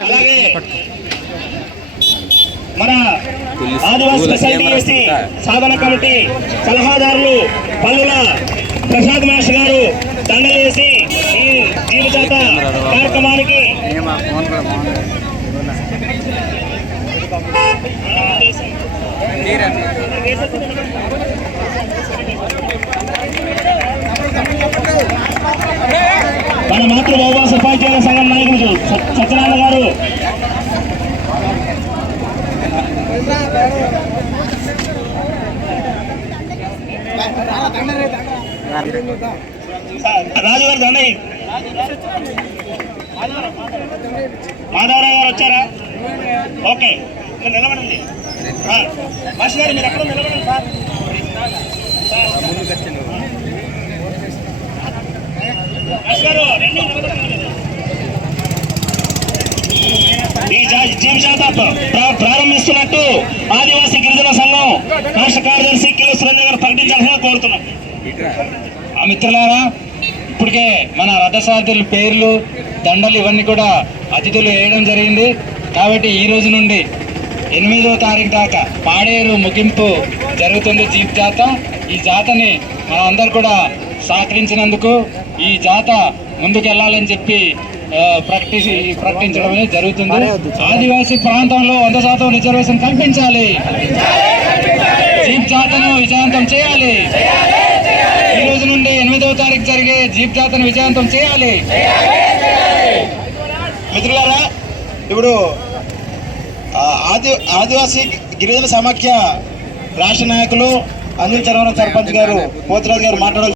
అలాగే మన Adivasi special DSC సాధన కమిటీ సలహాదారులు పల్లుల ప్రసాద్ మాస్టర్ గారు దండలు వేసి ఈ జీవితాత కార్యక్రమానికి మన మాతృ బహుభాష ఉపాధ్యాయుల సంఘం నాయకులు సత్యనారాయణ గారు. రాజు గారు దండ. మాధవరావు గారు వచ్చారా? ఓకే. నిలబడండి. మాస్టర్ గారు మీరు ఎక్కడ నిలబడండి సార్ సార్. మాస్టర్ గారు రెండు నిలబడండి. ప్రారంభిస్తున్నట్టు ఆదివాసీ గిరిజన సంఘం రాష్ట్ర కార్యదర్శి కిలో సురేంద్ర గారు ప్రకటించాల్సిందిగా కోరుతున్నాం. ఆ మిత్రులారా ఇప్పటికే మన రథసారథుల పేర్లు దండలు ఇవన్నీ కూడా అతిథులు వేయడం జరిగింది. కాబట్టి ఈ రోజు నుండి ఎనిమిదో తారీఖు దాకా పాడేరు ముగింపు జరుగుతుంది జీప్ జాత. ఈ జాతని మనం అందరు కూడా సహకరించినందుకు ఈ జాత ముందుకు వెళ్ళాలని చెప్పి ఆ, ప్రకటించి ప్రకటించడం అనేది జరుగుతుంది. ఆదివాసీ ప్రాంతంలో వంద శాతం రిజర్వేషన్ కల్పించాలి. జీప్ జాతను విజయవంతం చేయాలి. ఈ రోజు నుండి ఎనిమిదవ తారీఖు జరిగే జీప్ జాతను విజయవంతం చేయాలి. మిత్రులారా ఇప్పుడు ఆది ఆదివాసీ గిరిజన సమాఖ్య రాష్ట్ర నాయకులు అనిల్ చరవరం సర్పంచ్ గారు పోతురాజు గారు మాట్లాడాలి.